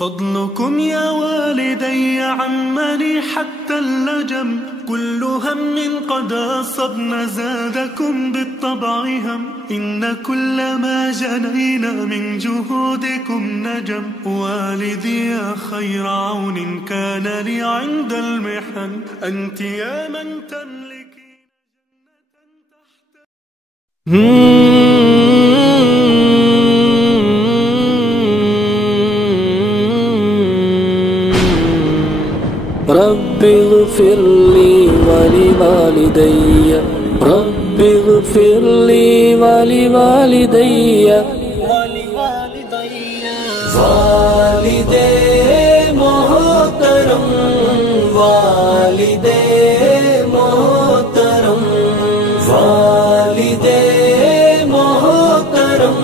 فضلكم يا والدي عمني حتى اللجم، كل هم قد أصبنا زادكم بالطبع هم، إن كل ما جنينا من جهودكم نجم. والدي يا خير عون كان لي عند المحن، أنت يا من تملكين جنة رب اغفر لي ولوالدي، رب اغفر لي ولوالدي، والد محترم، والد محترم، والد محترم،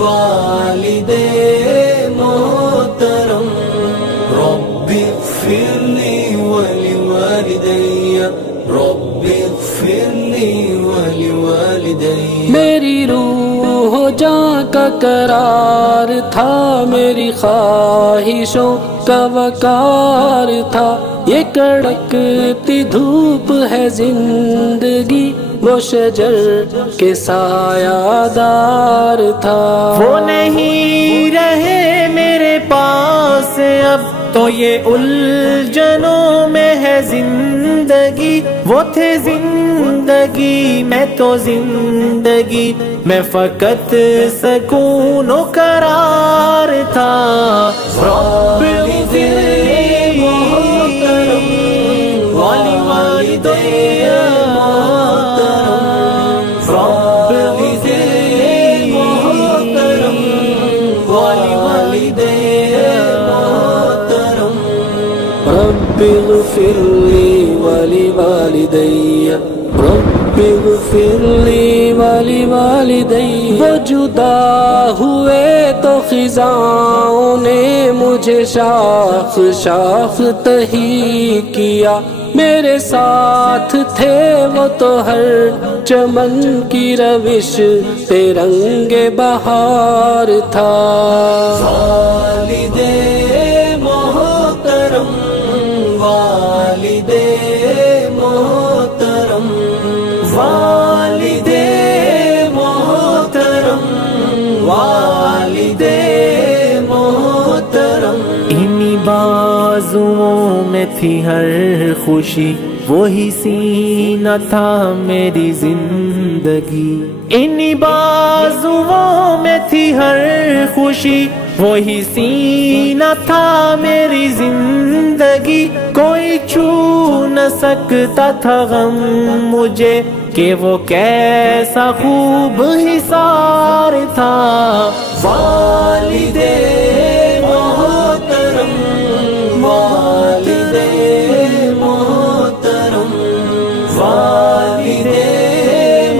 والد محترم، رب اغفر لي ولوالدي، رب اغفر لي ولوالدي. میری روح جاں کا قرار تھا، میری خواہشوں کا وقار تھا، یہ کڑکتی دھوپ ہے زندگی، وہ شجر کے سایہ دار تھا. وہ نہیں رہے میرے پاس اب تو یہ الجھنوں میں ہے زندگی، وہ تھے زندگی میں تو زندگی میں فقط سکون و قرار تھا. رب اغفر لي محترم ولوالدي محترم، رب اغفر لي محترم ولوالدي محترم، رب اغفر لي ولوالدي، رب اغفر لي ولوالدي. وہ جدا ہوئے تو خزاں نے مجھے شاخ شاخ تہی کیا، میرے ساتھ تھے وہ تو ہر چمن کی روش پہ رنگ بہار تھا. والد محترم، والد محترم، والد محترم، والد محترم. انہی بازوؤں میں تھی ہر خوشی، وہی سینہ تھا میری زندگی. انہی بازوؤں میں تھی ہر خوشی، وہی سینہ تھا میری زندگی. کوئی چھو نہ سکتا تھا غم مجھے کہ وہ کیسا خوب حصار تھا. والد محترم، والد محترم، والد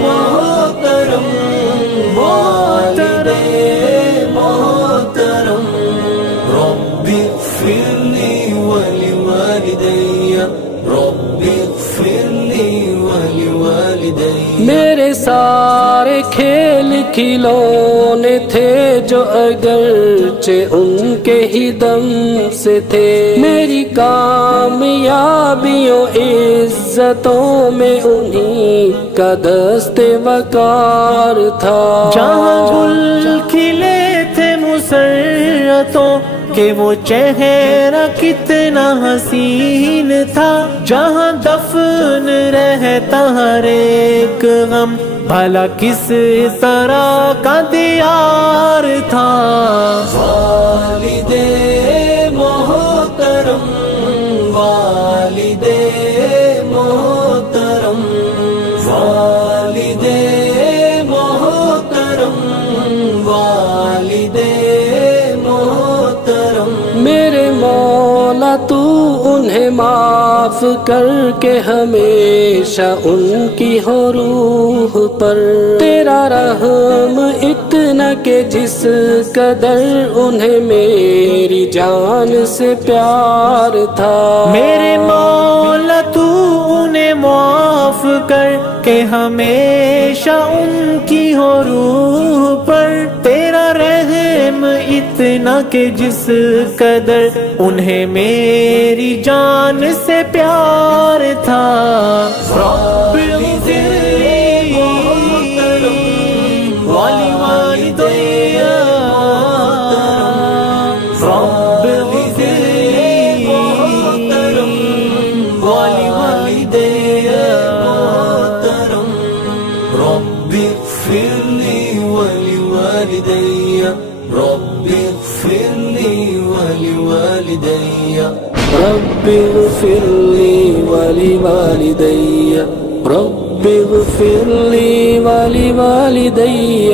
محترم، والد محترم، رب اغفر لي ولوالدي، رب اغفر لي ولوالدي. میرے سارے کھیل کھلونے تھے جو اگرچہ ان کے ہی دم سے تھے، میری کامیابیوں عزتوں میں انہی کا دست وقار تھا. جہاں گل کھلے تھے مسرتوں کہ وہ چہرہ کتنا حسین تھا، جہاں دفن رہتا ہر ایک غم بھلا کس طرح کا دیار تھا. والد محترم، والد محترم، والد محترم، والد محترم. میرے مولا تو انہیں معاف کر کے ہمیشہ ان کی ہو روح پر، تیرا رحم اتنا کہ جس قدر انہیں میری جان سے پیار تھا. میرے مولا تو انہیں معاف کر کہ ہمیشہ ان کی ہو روح پر، تیرا رحم اتنا اتنا کہ جس قدر انہیں میری جان سے پیار تھا. رب اغفر لی ولوالدی، رب اغفر لی ولوالدی، رب اغفر لی ولوالدی، رب اغفر لی ولوالدی، رب اغفر لی ولوالدی، رب اغفر لی ولوالدی.